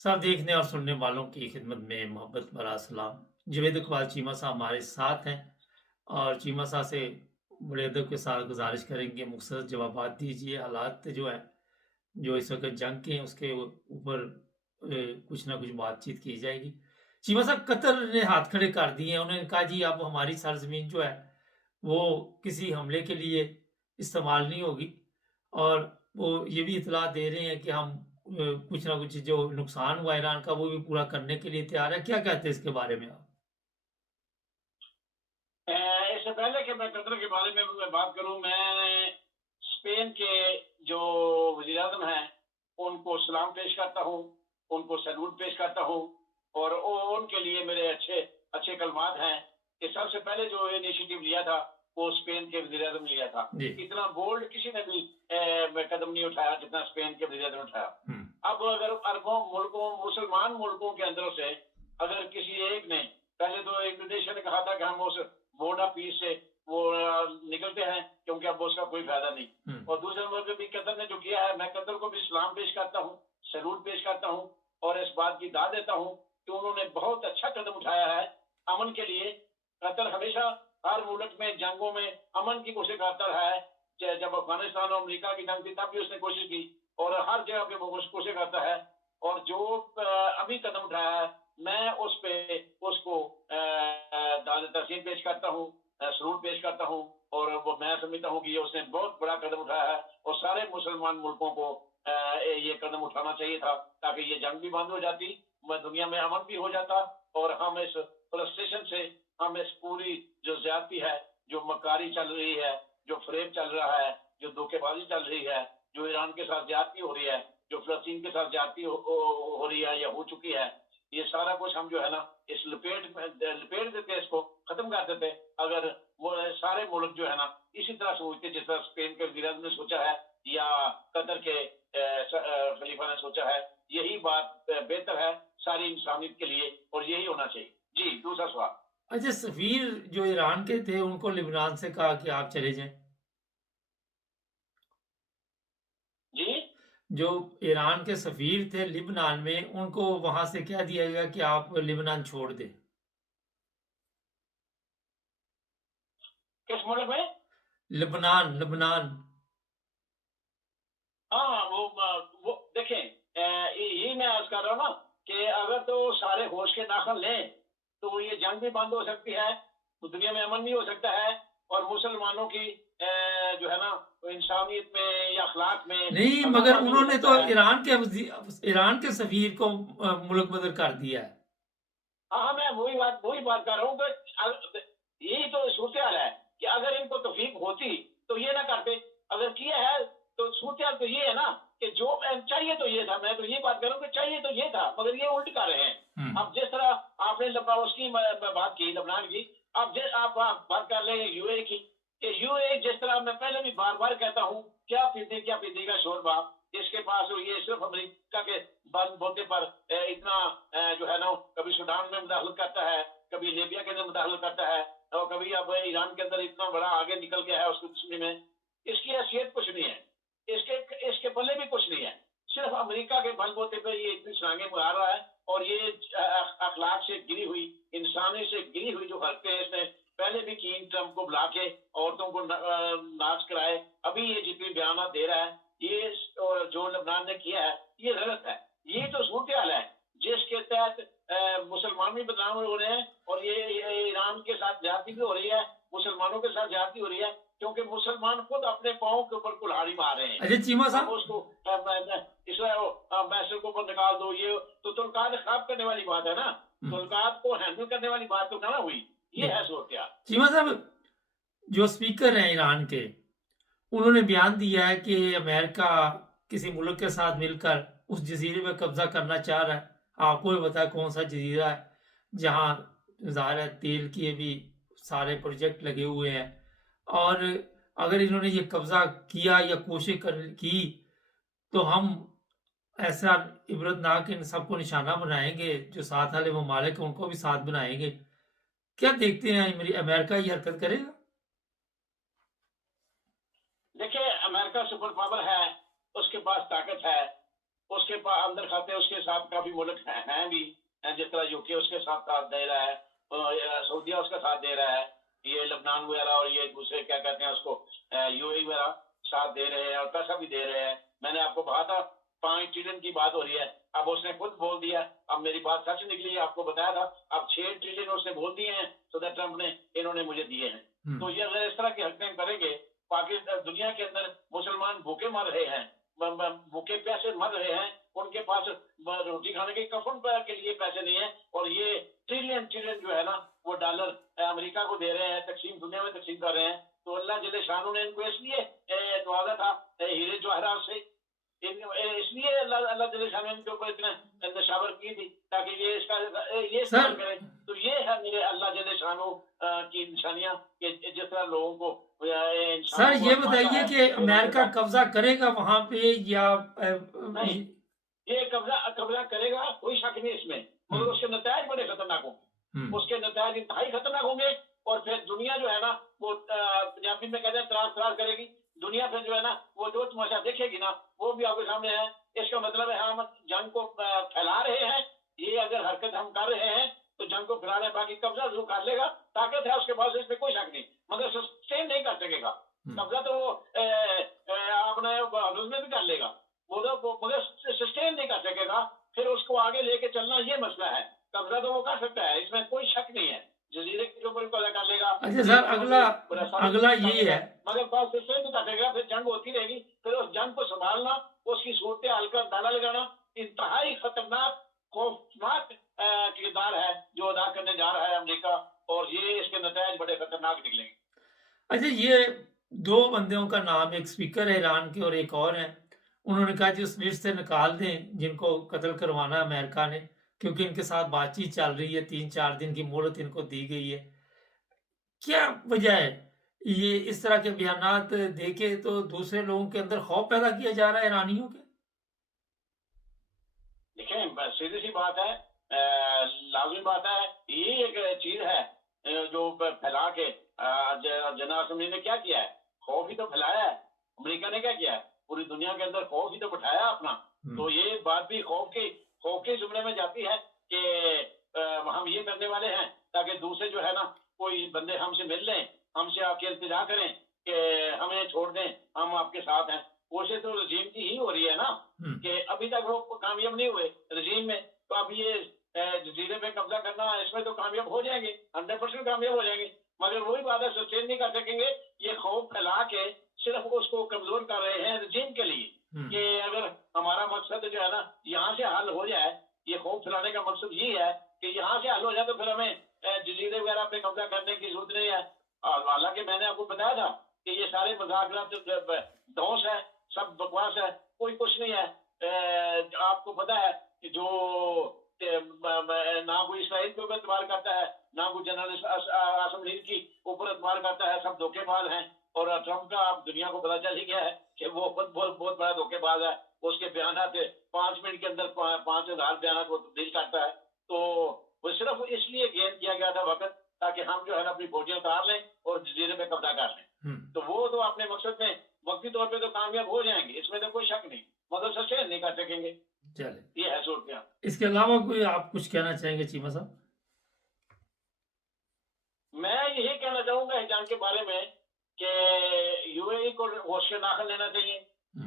सब देखने और सुनने वालों की खिदमत में मोहब्बत भरा सलाम। जावेद इकबाल चीमा साहब हमारे साथ हैं और चीमा साहब से बड़े अदब के साथ गुजारिश करेंगे मुख्तसर जवाबात दीजिए। हालात जो है जो इस वक्त जंग के हैं उसके ऊपर कुछ ना कुछ बातचीत की जाएगी। चीमा साहब, कतर ने हाथ खड़े कर दिए हैं। उन्होंने कहा जी अब हमारी सरजमीन जो है वो किसी हमले के लिए इस्तेमाल नहीं होगी और वो ये भी इतला दे रहे हैं कि हम कुछ ना कुछ जो नुकसान हुआ ईरान का वो भी पूरा करने के लिए तैयार है। क्या कहते हैं इसके बारे में आप? इससे पहले कि मैं कतर के बारे में मैं बात करूं, मैं स्पेन के जो वजीर आजम हैं उनको सलाम पेश करता हूं, उनको सैल्यूट पेश करता हूं और उनके लिए मेरे अच्छे अच्छे कलमात हैं कि सबसे पहले जो इनिशिएटिव लिया था वो स्पेन के वजीर आजम ने लिया था। जी। इतना बोल्ड किसी ने भी कदम नहीं उठाया जितना स्पेन के वजीर आजम ने उठाया। अब अगर अरबों मुल्कों मुसलमान मुल्कों के अंदर से अगर किसी एक ने, पहले तो इंडोनेशिया ने कहा था कि हम उस बोर्ड ऑफ पीस से वो निकलते हैं क्योंकि अब उसका कोई फायदा नहीं, और दूसरे नंबर पे भी कतर ने जो किया है, मैं कतर को भी सलाम पेश करता हूँ, सैल्यूट पेश करता हूँ और इस बात की दाद देता हूँ कि उन्होंने बहुत अच्छा कदम उठाया है अमन के लिए। कतर हमेशा हर मुल्क में जंगों में अमन की कोशिश करता रहा है। जब अफगानिस्तान और अमेरिका की जंग थी तब भी उसने कोशिश की और हर जगह पे वो कोशिश करता है। और जो अभी कदम उठाया है मैं उस पे उसको दाद तहसीन पेश करता हूँ, सलूट पेश करता हूँ और वो मैं समझता हूँ कि ये उसने बहुत बड़ा कदम उठाया है और सारे मुसलमान मुल्कों को ये कदम उठाना चाहिए था ताकि ये जंग भी बंद हो जाती, दुनिया में अमन भी हो जाता और हम इस फ्रस्ट्रेशन से, हम इस पूरी जो ज्यादती है, जो मकारी चल रही है, जो फरेब चल रहा है, जो धोखेबाजी चल रही है, जो ईरान के साथ ज्यादती हो रही है, जो फलस्तीन के साथ ज्यादती हो रही है या हो चुकी है, ये सारा कुछ हम जो है ना इस लपेट देते, इसको खत्म कर देते अगर वो सारे मुल्क जो है ना इसी तरह सोचते जिस तरह स्पेन के वजीर ने सोचा है या कतर के खलीफा ने सोचा है। यही बात बेहतर है सारी इंसानियत के लिए और यही होना चाहिए। जी, दूसरा सवाल। अच्छा, सफीर जो ईरान के थे उनको लिबनान से कहा कि आप चले जाएं। जी, जो ईरान के सफीर थे लिबनान में उनको वहां से कह दिया गया कि आप लिबनान छोड़ दें। किस मुल्क में? लिबनान, लिबनान। हाँ, वो देखें, यही मैं अर्ज कर रहा हूँ ना कि अगर तो सारे होश के नाखन लें तो ये जंग भी बंद हो सकती है, तो दुनिया में अमन भी हो सकता है और मुसलमानों की जो है ना इंसानियत में या अखलाक में नहीं, मगर इजाफा भी हो उन्होंने सकता तो है। ईरान के सफीर को मुल्क बदर कर दिया है। हाँ हाँ, मैं वही बात कर रहा हूँ कि यही तो सूरत हाल है कि अगर इनको तौफीक होती तो ये ना करते, अगर किया है तो सूरत हाल तो ये है ना कि जो चाहिए तो ये था, मैं तो ये बात कर रहा हूँ कि चाहिए तो ये था मगर ये उल्ट कर रहे हैं। अब जिस तरह आपने उसकी बात की लबनान की, अब जिस आप बात कर रहे हैं यूए की, कि यूए जिस तरह मैं पहले भी बार बार कहता हूँ क्या पीते का शोरबा, इसके पास ये सिर्फ अमेरिका के बंद होते पर इतना जो है ना कभी सूडान में मुदाखलत करता है, कभी लीबिया के अंदर मुदाखलत करता है और कभी अब ईरान के अंदर इतना बड़ा आगे निकल गया है उसकी दुश्मनी में। इसकी हैसियत कुछ नहीं है, इसके इसके पल्ले भी कुछ नहीं है, सिर्फ अमेरिका के बलबूते पर ये इतनी छलांगे मार रहा है और ये अखलाक से गिरी हुई, इंसानी से गिरी हुई जो हरकतें हैं इसने पहले भी की, ट्रंप को बुला के औरतों को नाच कराए, अभी ये जितनी बयान दे रहा है, ये जो लबनान ने किया है ये गलत है। ये तो सूरत हाल है जिसके तहत मुसलमान भी बदनाम हो रहे हैं और ये ईरान के साथ ज्यादती भी हो रही है, मुसलमानों के साथ ज्यादती हो रही है क्योंकि मुसलमान खुद अपने पाँव के ऊपर कुल्हाड़ी मार रहे हैं। अच्छा चीमा अब साहब। उसको इसराइल मैसर को ऊपर निकाल दो, ये तो तुल्कात खराब करने वाली बात है ना, तुल्कात को हैंडल करने वाली बात तो ना हुई। ये है सूरत। चीमा साहब, जो स्पीकर हैं ईरान के, उन्होंने बयान दिया है कि अमेरिका किसी मुल्क के साथ मिलकर उस जजीरे पर कब्जा करना चाह रहा है। आपको भी पता है कौन सा जजीरा है जहां ज़ाहिर है तेल के भी सारे प्रोजेक्ट लगे हुए हैं। और अगर इन्होंने ये कब्जा किया या कोशिश की तो हम ऐसा इबरतनाक इन सबको निशाना बनाएंगे, जो साथ वाले ममालिक हैं उनको भी साथ बनाएंगे। क्या देखते हैं अमेरिका ये हरकत करेगा? देखिए, अमेरिका सुपर पावर है, उसके पास ताकत है, उसके अंदर खाते उसके साथ काफी मुल्क हैं भी, जिस तरह यूके उसके साथ दे रहा है, सऊदीया उसका साथ दे रहा है, ये लबनान वगैरह और ये दूसरे क्या कहते हैं उसको यूएई वगैरह साथ दे रहे हैं और पैसा भी दे रहे हैं। मैंने आपको कहा था 5 ट्रिलियन की बात हो रही है, अब उसने खुद बोल दिया, अब मेरी बात सच निकली, आपको बताया था, अब 6 ट्रिलियन उसने बोल दिए हैं सदर ट्रंप ने, इन्होंने मुझे दिए हैं। तो ये अगर इस तरह की हरकतें करेंगे, पाकिस्तान दुनिया के अंदर मुसलमान भूखे मर रहे हैं, भूखे प्यासे मर रहे हैं, उनके पास रोटी खाने के कफन के लिए पैसे नहीं है, और ये ट्रिलियन ट्रिलियन जो है ना वो डॉलर अमेरिका को दे रहे हैं, तकसीम दुनिया में तकसीम कर रहे हैं। तो अल्लाह जल्ले शानू ने इनको इसलिए नवाजा था हीरे जवाहरात से, इसलिए अल्लाह अल्लाह जल्ले शानू ने इनके ऊपर इतना नशावर की थी ताकि ये इसका ये इस्तेमाल करें। तो ये है मेरे अल्लाह जल्ले शानू की निशानियां कि जिस तरह लोगों को सर ये बताइए कि अमेरिका कब्जा करेगा वहां पे या नहीं, ये कब्जा करेगा, कोई शक नहीं इसमें, मगर उसके नतीजे बड़े खतरनाक होंगे, उसके नतीजे इंतहाई खतरनाक होंगे। और फिर दुनिया जो है ना वो पंजाबी में कहते हैं त्रास त्रास करेगी दुनिया, फिर जो है ना वो जो तमाशा देखेगी ना वो भी आपके सामने है। इसका मतलब है हम जंग को फैला रहे हैं, ये अगर हरकत हम कर रहे हैं तो जंग को फैला रहे हैं, बाकी कब्जा जरूर कर लेगा, ताकत है उसके पास, इसमें कोई शक नहीं, मगर सस्टेन नहीं कर सकेगा। कब्जा तो वो अपने हदूद में भी कर लेगा, वो तो मगर सस्टेन नहीं कर सकेगा, फिर उसको आगे लेके चलना ये मसला है। कब्जा तो वो कर सकता है, इसमें कोई शक नहीं है, जजीरे के ऊपर कब्जा कर लेगा। अच्छा सर, अगला यही है, मगर बात सस्टेन नहीं कर सकेगा, फिर जंग होती रहेगी, फिर उस जंग को संभालना, उसकी सूरत हाल का अंदाजा लगाना इंतहाई खतरनाक खौफनाक किरदार है जो अदा करने जा रहा है अमेरिका, और ये इसके नतीजे बड़े खतरनाक निकलेंगे। अच्छा, ये 2 बंदों का नाम, एक स्पीकर है ईरान के और एक और है, उन्होंने कहा जी उस लिस्ट से निकाल दें जिनको कत्ल करवाना अमेरिका ने, क्योंकि इनके साथ बातचीत चल रही है, 3-4 दिन की मोहलत इनको दी गई है। क्या वजह है ये इस तरह के बयानात देके तो दूसरे लोगों के अंदर खौफ पैदा किया जा रहा है ईरानियों के? देखें, सीधी सी बात है, लाजमी बात है, ये एक चीज है जो फैला के जना असम्बली ने क्या किया है, खौफ ही तो फैलाया है। अमेरिका ने क्या किया है, पूरी दुनिया के अंदर खौफ ही तो बैठाया अपना। तो ये बात भी खौफ के जुमले में जाती है कि हम ये करने वाले हैं ताकि दूसरे जो है ना कोई बंदे हमसे मिल लें, हमसे आके इल्तिजा करें कि हमें छोड़ दें, हम आपके साथ हैं। कोशिश तो रजीम की ही हो रही है ना कि अभी तक वो कामयाब नहीं हुए रजीम में, तो अब ये जजीरे पे कब्जा करना, इसमें तो कामयाब हो जाएंगे, 100% कामयाब हो जाएंगे, मगर वही बात है सस्टेन नहीं कर सकेंगे। ये खौफ फैला के सिर्फ उसको कमजोर कर रहे हैं रजीम के लिए कि अगर हमारा मकसद जो है ना यहाँ से हल हो जाए, ये खौफ फैलाने का मकसद यही है कि यहाँ से हल हो जाए तो फिर हमें जजीरे वगैरह पे कब्जा करने की जरूरत नहीं है। हालांकि मैंने आपको बताया था कि ये सारे मजाक धौस है, सब बकवास है, कोई कुछ नहीं है। आपको पता है कि जो ना कोई इसराइल के ऊपर एतबार करता है, ना कोई जनरल असम्बली की ऊपर एतबार करता है, सब धोखेबाज हैं। और ट्रंप का आप दुनिया को पता चल ही गया है कि वो खुद बहुत बड़ा धोखेबाज है। उसके बयान 5 मिनट के अंदर 5000 बयान वो तब्दील करता है। तो वो सिर्फ इसलिए गेन किया गया था वक्त ताकि हम जो है ना अपनी फौजियां उतार लें और जजीरे पे कब्जा कर लें। तो वो तो अपने मकसद में वक्ती तौर पे तो कामयाब हो जाएंगे, इसमें तो कोई शक नहीं, मगर सस्टेन नहीं कर सकेंगे। चले, ये है सूरत। इसके अलावा कोई आप कुछ कहना चाहेंगे चीमा साहब? मैं यही कहना चाहूंगा इस जंग के बारे में कि यूएई को होश में दाखिल लेना चाहिए,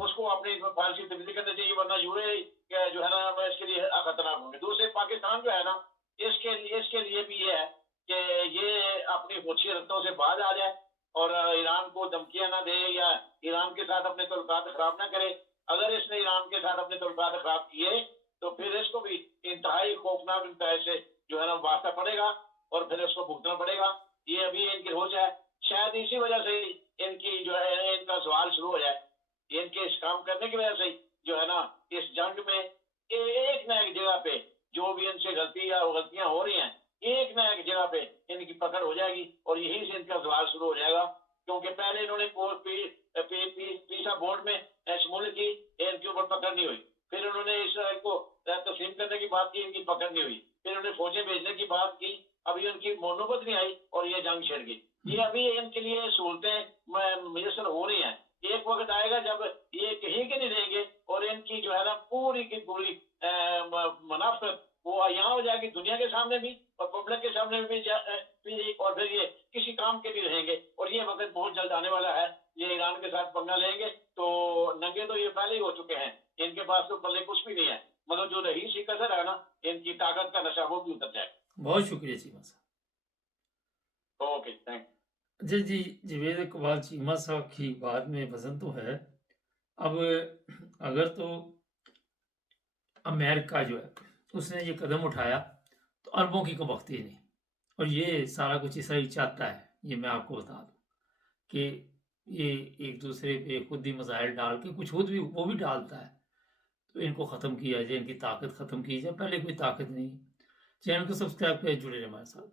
उसको अपनी पॉलिसी तब्दील करनी चाहिए, वरना यूएई जो है ना इसके लिए खतरनाक होंगे। दूसरे पाकिस्तान जो है ना इसके लिए भी ये है कि ये अपनी फौजी रत्तों से बाज आ जाए और ईरान को धमकियां ना दे या ईरान के साथ अपने तल्लुकात खराब ना करे। अगर इसने ईरान के साथ अपने तल्लुकात खराब किए तो फिर इसको भी इंतहाई खौफनाक इंतहा से जो है ना वास्ता पड़ेगा और फिर इसको भुगतना पड़ेगा। ये अभी इनकी रोज है, शायद इसी वजह से इनकी जो है इनका सवाल शुरू हो जाए, इनके इस काम करने की वजह से जो है ना इस जंग में एक ना एक जगह पे जो भी इनसे गलती या गलतियां हो रही हैं, एक ना एक जगह पे इनकी पकड़ हो जाएगी और यहीं से इनका सवाल शुरू हो जाएगा। क्योंकि पहले इन्होंने पीसा बोर्ड में शमूलियत की, इनके ऊपर पकड़ नहीं हुई, फिर उन्होंने इसराइल को तस्लीम करने की बात की, इनकी पकड़ नहीं हुई, फिर उन्होंने फौजें भेजने की बात की, अभी उनकी मोनोबत नहीं आई और ये जंग छिड़ गई। ये अभी इनके लिए सहूलतें मुयसर हो रही हैं, एक वक्त आएगा जब ये कहीं के नहीं रहेंगे और इनकी जो है ना पूरी की पूरी मुनाफत वो यहाँ हो जाएगी दुनिया के सामने भी और पब्लिक के सामने भी और फिर ये किसी काम के नहीं रहेंगे। और ये वक्त बहुत जल्द आने वाला है, ये ईरान के साथ पंगा लेंगे तो नंगे तो ये पहले ही हो चुके हैं, इनके पास तो पल्ले कुछ भी नहीं है, मतलब जो रही सी कसर है ना इनकी ताकत का नशा वो भी उतर जाएगा। बहुत शुक्रिया चीमा साहब। ओके थैंक जी जी, जावेद इकबाल चीमा साहब की बात में वजन तो है। अब अगर तो अमेरिका जो है उसने ये कदम उठाया तो अरबों की को वक्त ही नहीं, और ये सारा कुछ इसराइल चाहता है, ये मैं आपको बता दूं कि ये एक दूसरे पे खुद ही मिसाइल डाल के कुछ खुद भी वो भी डालता है, तो इनको ख़त्म किया जाए, इनकी ताकत ख़त्म की जाए। पहले कोई ताकत नहीं। चैनल को सब्सक्राइब करें, जुड़े रहे हमारे साथ।